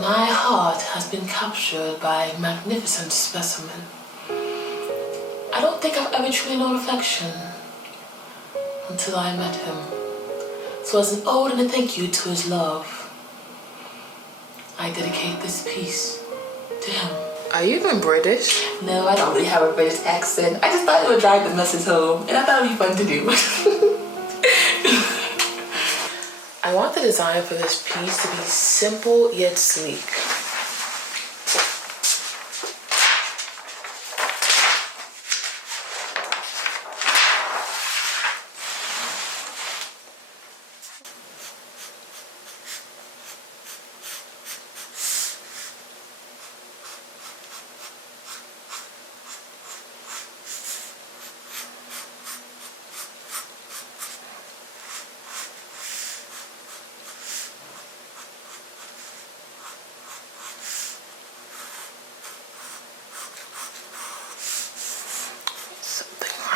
My heart has been captured by a magnificent specimen. I don't think I've ever truly known affection until I met him. So as an ode and a thank you to his love, I dedicate this piece to him. Are you even British? No, I don't really have a British accent. I just thought it would drive the message home, and I thought it would be fun to do. I want the design for this piece to be simple yet sleek.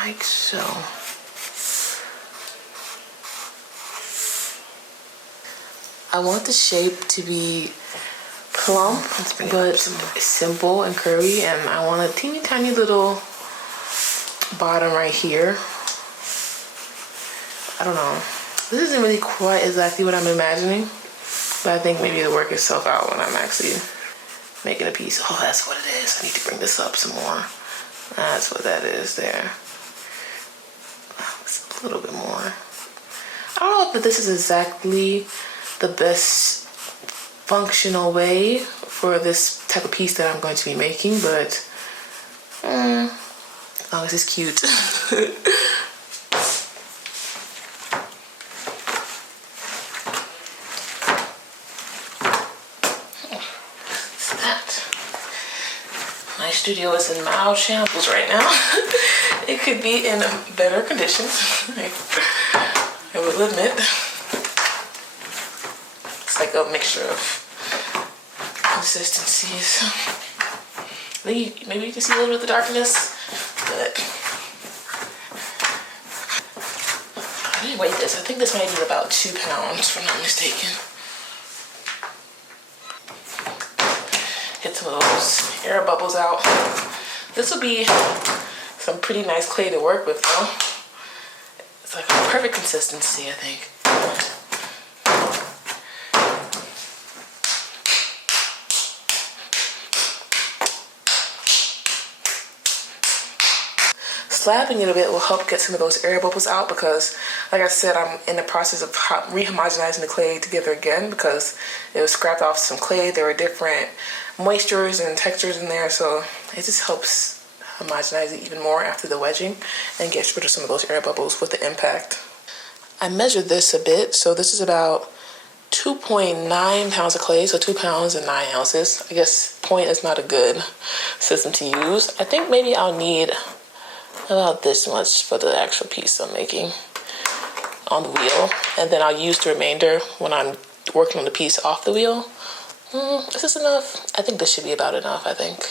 Like so. I want the shape to be plump but simple and curvy, and I want a teeny tiny little bottom right here. I don't know. This isn't really quite exactly what I'm imagining, but I think maybe it'll work itself out when I'm actually making a piece. Oh, that's what it is. I need to bring this up some more. That's what that is there. A little bit more. I don't know if this is exactly the best functional way for this type of piece that I'm going to be making, but as long as it's cute. What's that? My studio is in mild shambles right now. It could be in better conditions, I will admit. It's like a mixture of consistencies. Maybe you can see a little bit of the darkness, but I didn't weigh this. I think this might be about 2 pounds, if I'm not mistaken. Get some of those air bubbles out. This will be some pretty nice clay to work with though. It's like a perfect consistency, I think. Slapping it a bit will help get some of those air bubbles out because, like I said, I'm in the process of rehomogenizing the clay together again because it was scrapped off some clay. There were different moistures and textures in there, so it just helps homogenize it even more after the wedging and get rid of some of those air bubbles with the impact. I measured this a bit, so this is about 2.9 pounds of clay, so 2 pounds and 9 ounces. I guess point is not a good system to use. I think maybe I'll need about this much for the actual piece I'm making on the wheel, and then I'll use the remainder when I'm working on the piece off the wheel. Is this enough? I think this should be about enough, I think.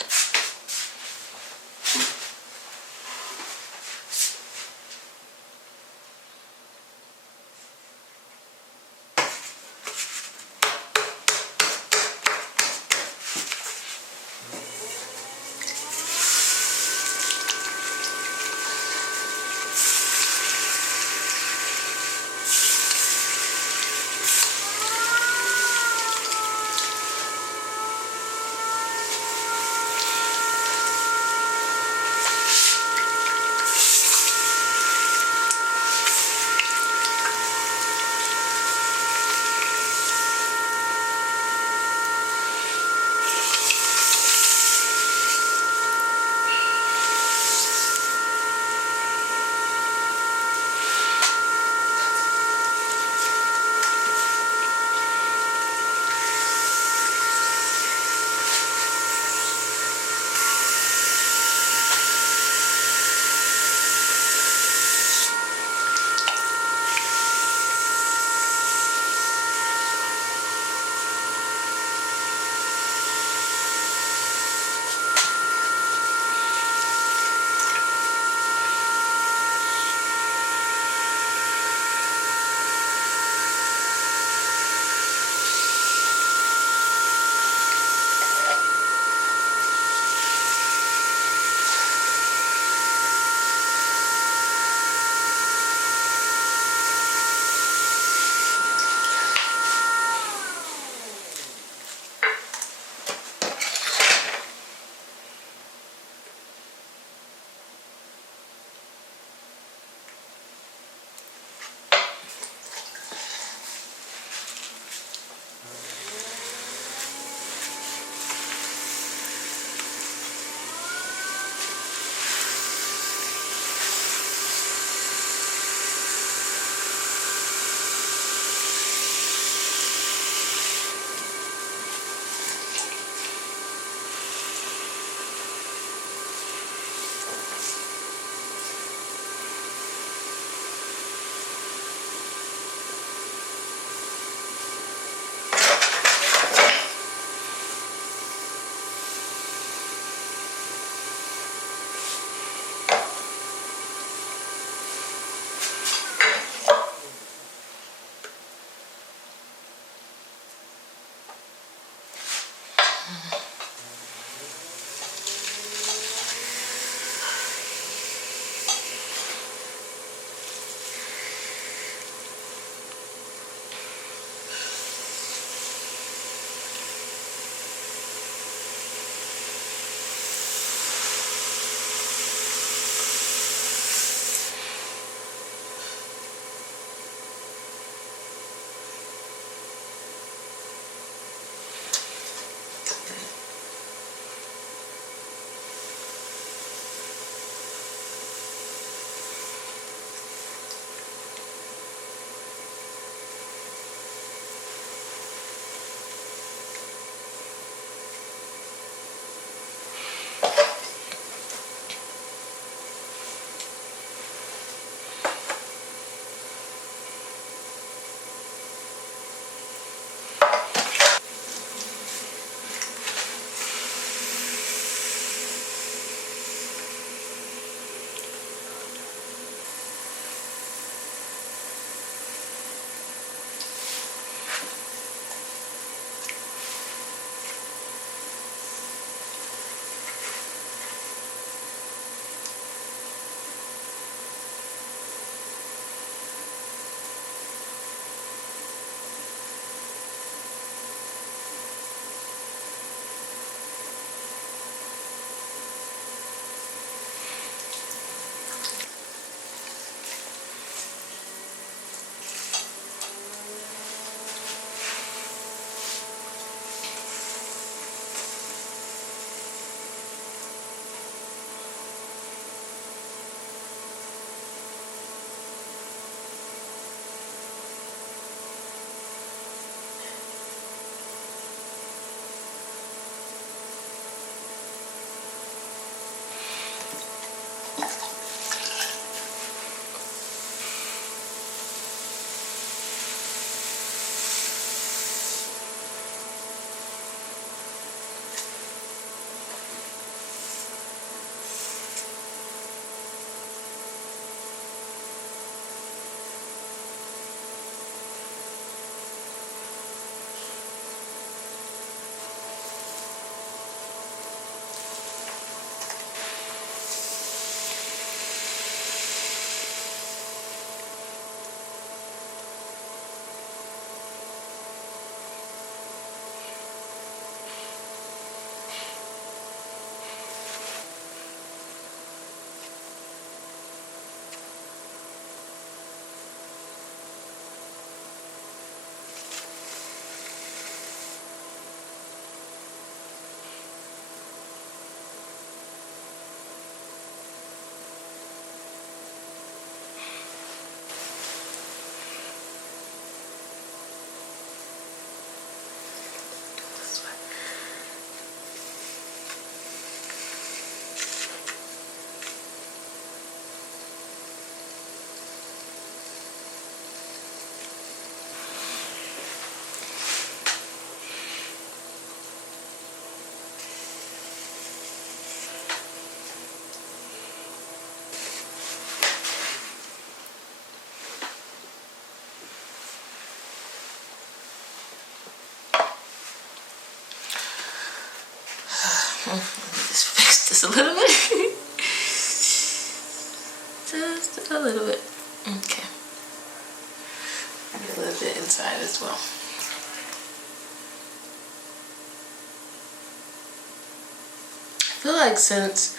like since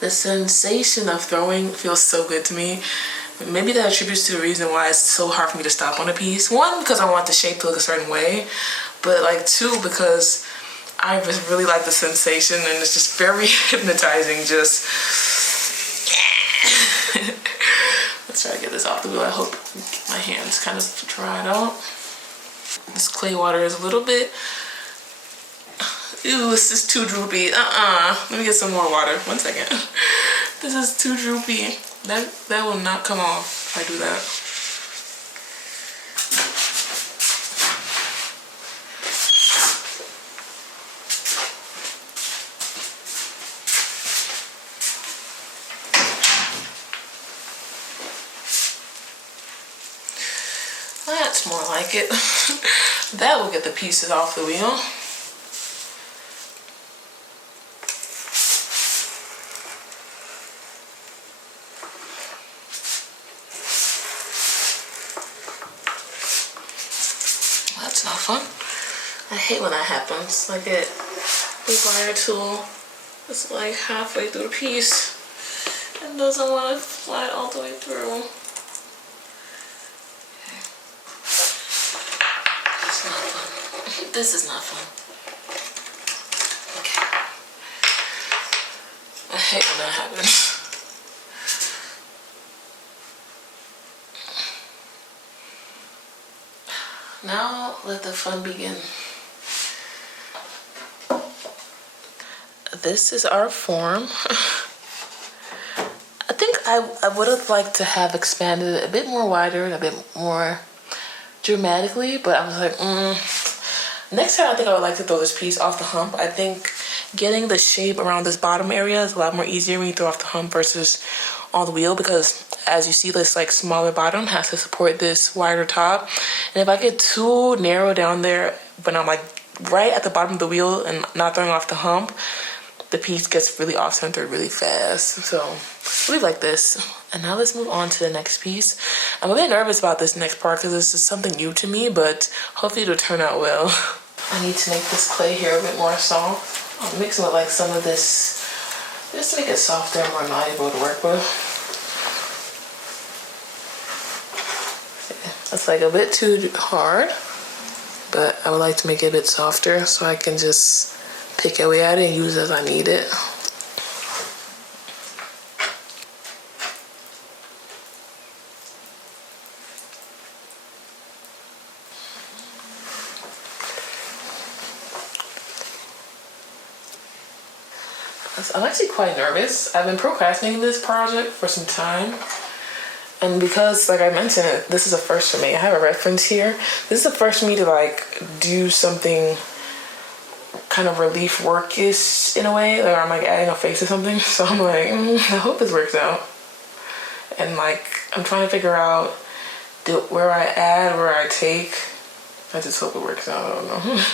the sensation of throwing feels so good to me, maybe that attributes to the reason why it's so hard for me to stop on a piece. One, because I want the shape to look a certain way, but like two, because I just really like the sensation and it's just very hypnotizing. Just let's try to get this off the wheel. I hope my hands kind of dried out. This clay water is a little bit, ew, this is too droopy. Let me get some more water. 1 second. This is too droopy. That will not come off if I do that. That's more like it. That will get the pieces off the wheel. That's not fun. I hate when that happens. Like the wire tool is like halfway through the piece and doesn't want to slide all the way through. This is not fun. Okay. I hate when that happens. Now let the fun begin. This is our form. I think I would have liked to have expanded it a bit more wider and a bit more dramatically, but I was like, next time I think I would like to throw this piece off the hump. I think getting the shape around this bottom area is a lot more easier when you throw off the hump versus on the wheel, because as you see, this like smaller bottom has to support this wider top. And if I get too narrow down there, but I'm like right at the bottom of the wheel and not throwing off the hump, the piece gets really off-centered really fast. So I really like this. And now let's move on to the next piece. I'm a bit nervous about this next part because this is something new to me, but hopefully it'll turn out well. I need to make this clay here a bit more soft. I'll mix it with like some of this just to make it softer and more malleable to work with. It's like a bit too hard, but I would like to make it a bit softer so I can just pick away at it and use it as I need it. I'm actually quite nervous. I've been procrastinating this project for some time. And because, like I mentioned, this is a first for me. I have a reference here. This is the first for me to like do something kind of relief workish in a way. Like I'm like adding a face or something. So I'm like, I hope this works out. And like, I'm trying to figure out where I add, where I take. I just hope it works out. I don't know.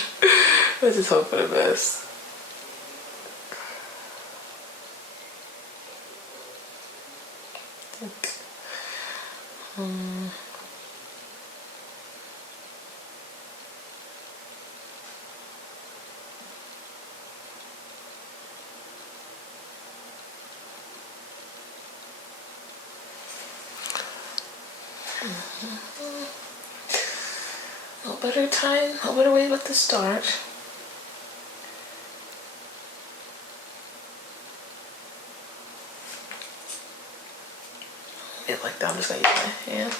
I just hope for the best. No better time, no better way but to start. Get like that, I'm just gonna use my hand.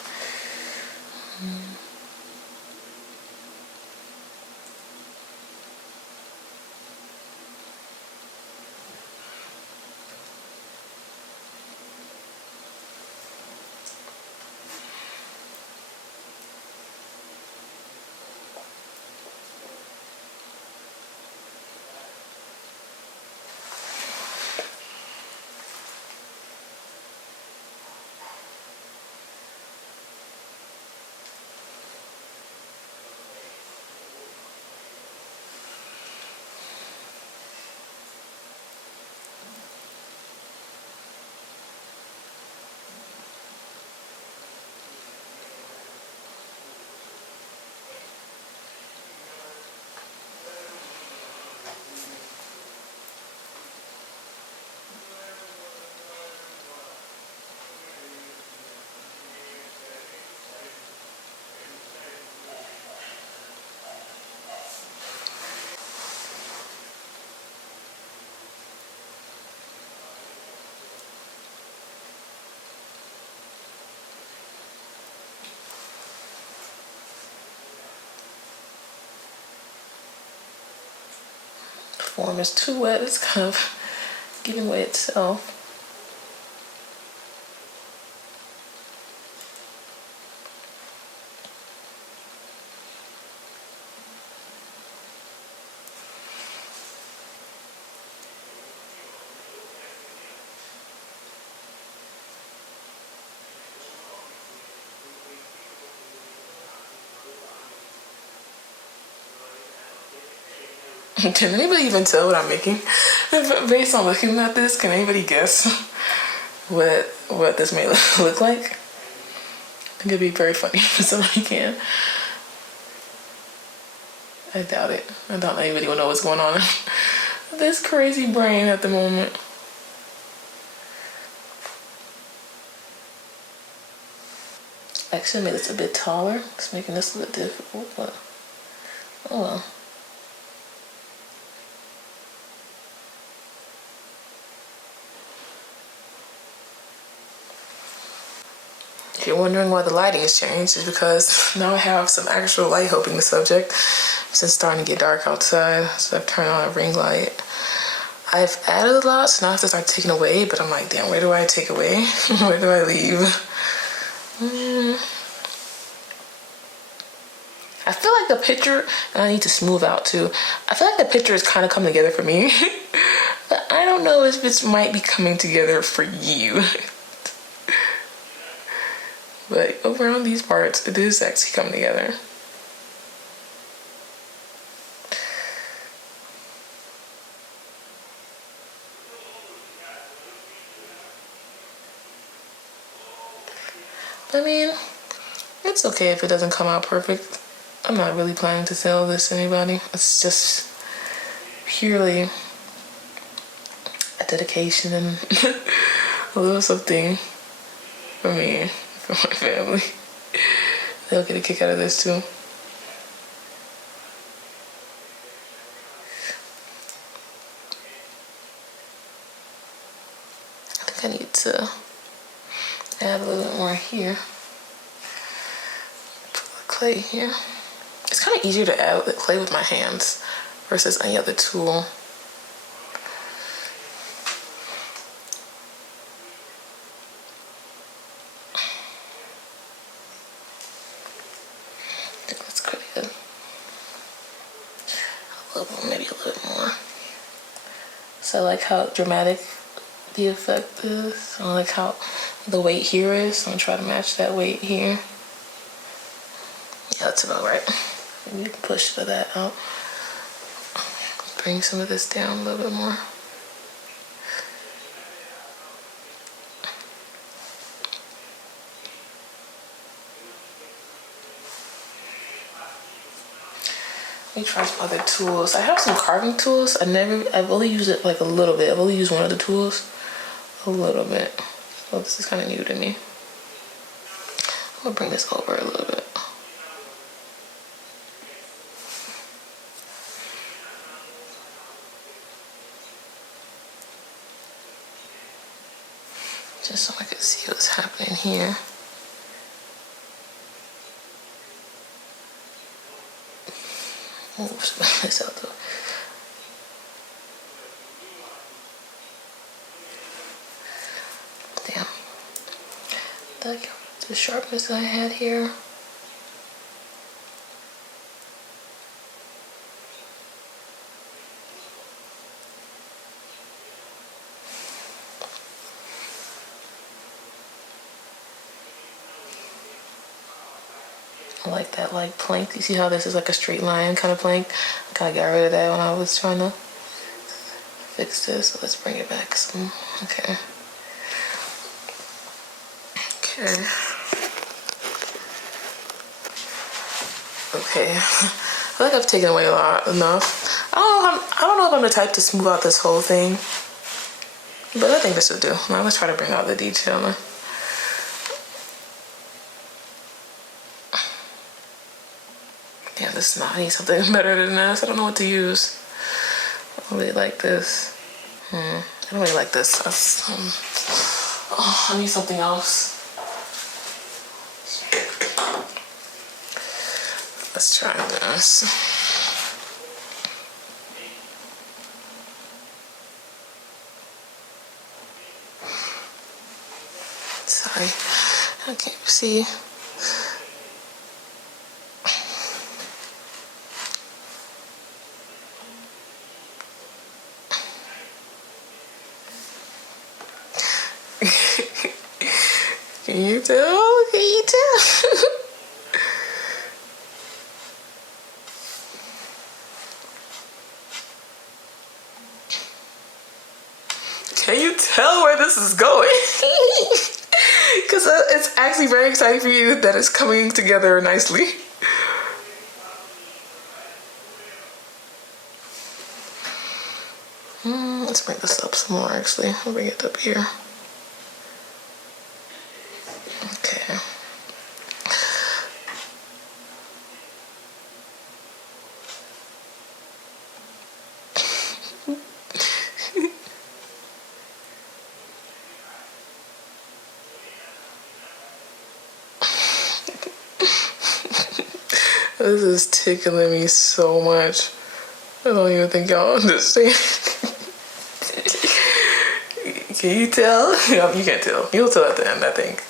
form is too wet. It's kind of giving away itself. Can anybody even tell what I'm making? Based on looking at this, can anybody guess what this may look like? I think it'd be very funny if somebody can. I doubt it. I doubt anybody will know what's going on in this crazy brain at the moment. Actually, I made this a bit taller. It's making this a bit difficult, but oh well. If you're wondering why the lighting has changed, it's because now I have some actual light helping the subject since it's starting to get dark outside. So I've turned on a ring light. I've added a lot, so now I have to start taking away, but I'm like, damn, where do I take away? Where do I leave? I feel like the picture, and I need to smooth out too. I feel like the picture is kind of coming together for me, but I don't know if it might be coming together for you. But around these parts, it is actually coming together. I mean, it's okay if it doesn't come out perfect. I'm not really planning to sell this to anybody. It's just purely a dedication and a little something for me, for my family. They'll get a kick out of this too. I think I need to add a little bit more here. Put the clay here. It's kind of easier to add the clay with my hands versus any other tool. That's pretty good. Maybe a little bit more. So I like how dramatic the effect is. I like how the weight here is. I'm gonna try to match that weight here. Yeah, that's about right. And you can push that out. Bring some of this down a little bit more. Let me try some other tools. I have some carving tools. I've only used it like a little bit. I've only used one of the tools a little bit. So this is kind of new to me. I'm gonna bring this over a little bit. Just so I can see what's happening here. Oops, this out though. Damn. The sharpness that I had here. I like that like plank. You see how this is like a straight line kind of plank? I kind of got rid of that when I was trying to fix this. So let's bring it back some. Okay. Okay. Okay. I feel like I've taken away enough. I don't know if I'm the type to smooth out this whole thing, but I think this will do. Now let's try to bring out the detail now. Yeah, this is not. I need something better than this. I don't know what to use. I don't really like this. I don't really like this. I need something else. Let's try this. Okay, see. Can you tell? Can you tell? Can you tell where this is going? Because it's actually very exciting for you that it's coming together nicely. Let's bring this up some more actually. I'll bring it up here. Okay. This is tickling me so much. I don't even think y'all understand. Can you tell? You can't tell. You'll tell at the end, I think.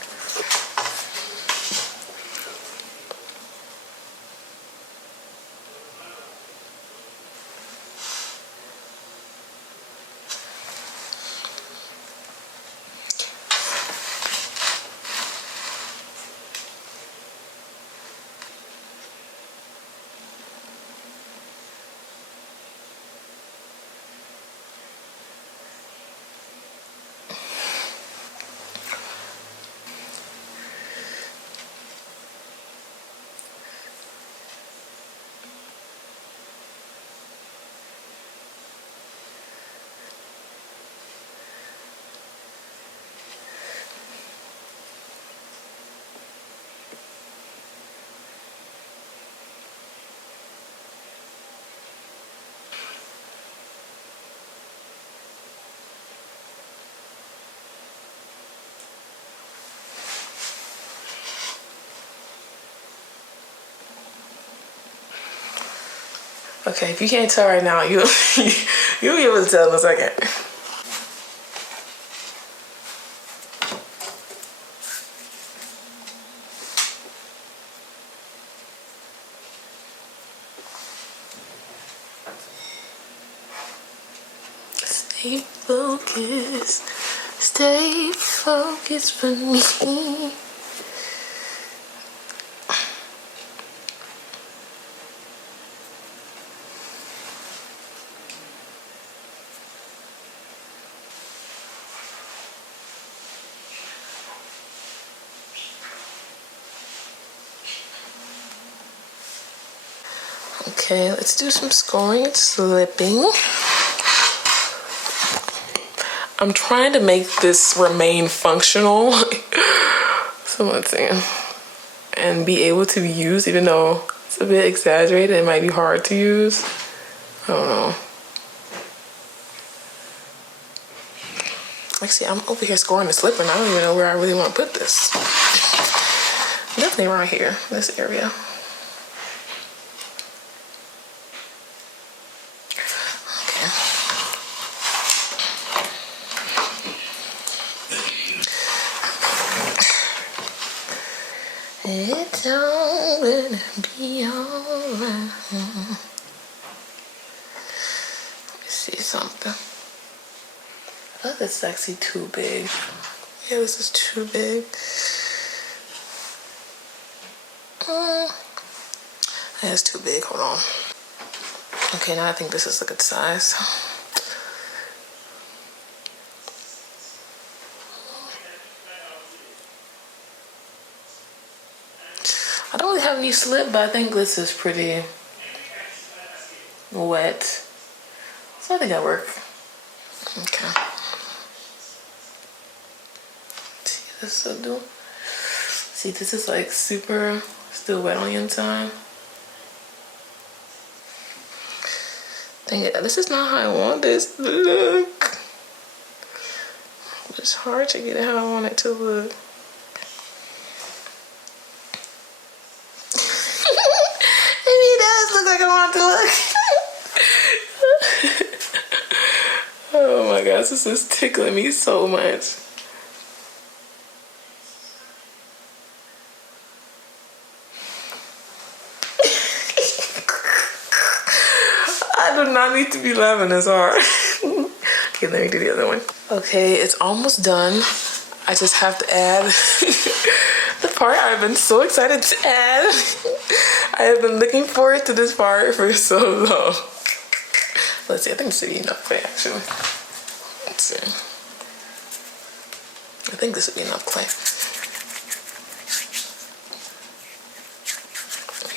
Okay, if you can't tell right now, you'll be able to tell in a second. Stay focused. Stay focused for me. Okay, let's do some scoring and slipping. I'm trying to make this remain functional. So let's see. And be able to be used, even though it's a bit exaggerated, it might be hard to use. I don't know. Actually, I'm over here scoring and slipping. I don't even know where I really want to put this. Definitely around here, this area. It's all gonna be alright. Let me see something. I thought this is actually too big. Yeah, this is too big. That's too big. Hold on. Okay, now I think this is a good size. I don't really have any slip, but I think this is pretty wet. So I think that'll work. Okay. See, this will do. See, this is like super still wet on the inside. Dang it, this is not how I want this to look. It's hard to get it how I want it to look. Oh my gosh, this is tickling me so much. I do not need to be laughing this hard. Okay, let me do the other one. Okay, it's almost done. I just have to add the part I've been so excited to add. I have been looking forward to this part for so long. Let's see, I think this would be enough clay actually. Let's see. I think this would be enough clay.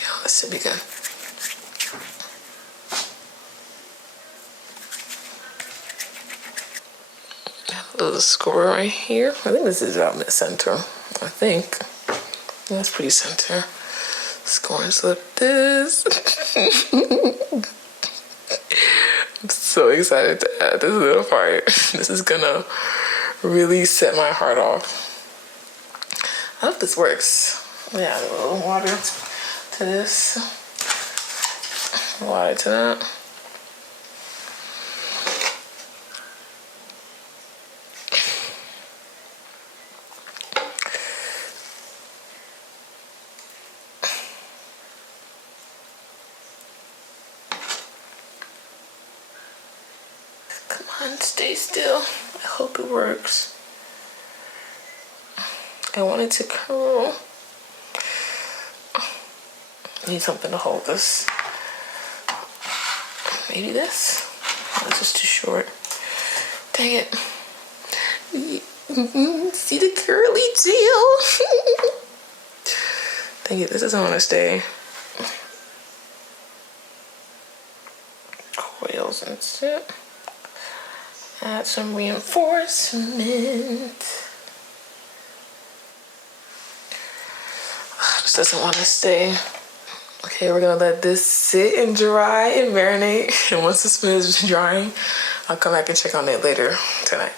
Yeah, this should be good. A little score right here. I think this is about mid-center. I think. That's pretty center. Scores like this. I'm so excited to add this little part. This is gonna really set my heart off. I hope this works. Yeah, a little water to this. Water to that. Come on, stay still. I hope it works. I want it to curl. I need something to hold this. Maybe this? Oh, this is too short. Dang it. See the curly tail? Dang it, this doesn't want to stay. Coils and sit. Add some reinforcement. This doesn't want to stay. Okay, we're gonna let this sit and dry and marinate. And once it's finished drying, I'll come back and check on it later tonight.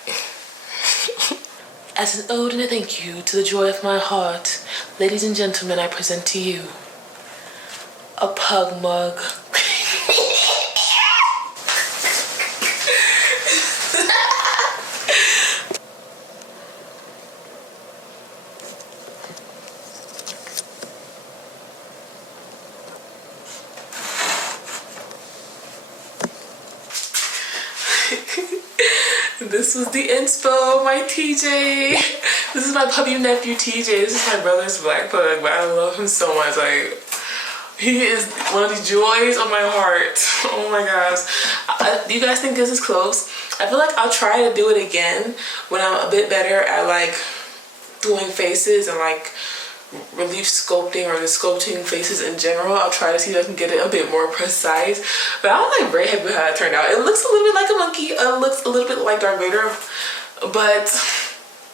As an ode and a thank you to the joy of my heart, ladies and gentlemen, I present to you a pug mug. This was the inspo, my TJ. This is my puppy nephew TJ. This is my brother's black pug, but I love him so much. Like, he is one of the joys of my heart. Oh my gosh. Do you guys think this is close? I feel like I'll try to do it again when I'm a bit better at like doing faces and like relief sculpting or just sculpting faces in general. I'll try to see if I can get it a bit more precise, but I'm like very happy with how it turned out. It looks a little bit like a monkey. It looks a little bit like Darth Vader, but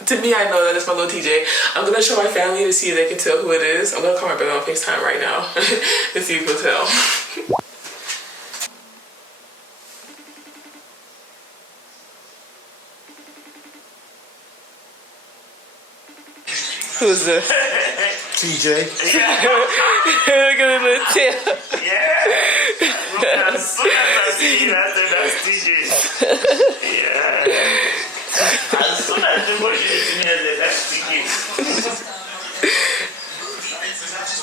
to me, I know that it's my little TJ. I'm gonna show my family to see if they can tell who it is. I'm gonna call my brother on FaceTime right now and see if he'll tell. Who's this? TJ. Look at the little tail. Yeah. As soon as I see you, that's TJ. Yeah. As soon as you watch it, that's TJ.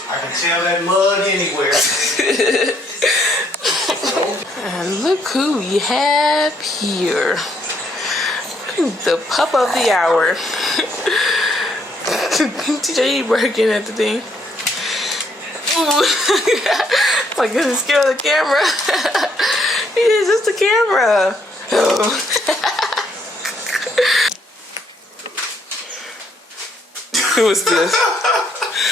I can tell that mud anywhere. And look who we have here. The pup of the hour. TJ working at the thing. My goodness, scared of the camera. It is just the camera. Oh. Who is this?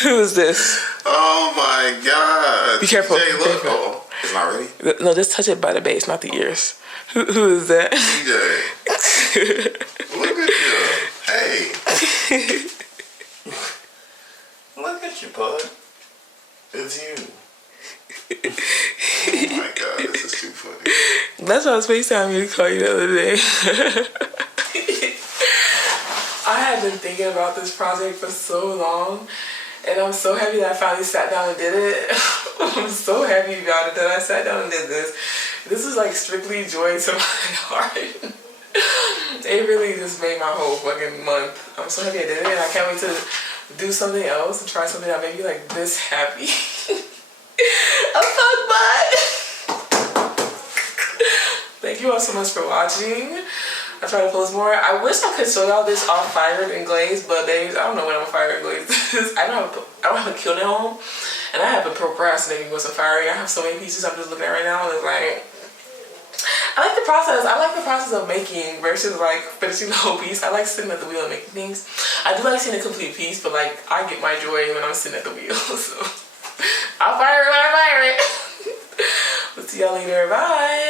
Who is this? Oh my God. Be careful. TJ, Be look. careful. Oh, it's not ready? No, just touch it by the base, not the ears. Who is that? TJ. Look at you. Hey. Look at you, bud. It's you. Oh my God, this is too funny. That's why I was FaceTiming you to call you the other day. I have been thinking about this project for so long, and I'm so happy that I finally sat down and did it. I'm so happy about it that I sat down and did this. This is like strictly joy to my heart. It really just made my whole fucking month. I'm so happy I did it, and I can't wait to do something else and try something that made me like this happy. A pug butt. all so much for watching. I try to post more. I wish I could show y'all this all fired and glazed, but babes, I don't know when I'm fired and glazed. I don't have a kiln at home, and I have been procrastinating with some firing. I have so many pieces I'm just looking at right now, and it's like, I like the process. I like the process of making versus like finishing the whole piece. I like sitting at the wheel and making things. I do like seeing a complete piece, but like I get my joy when I'm sitting at the wheel. So I'll fire it when I fire it. We'll see y'all later. Bye.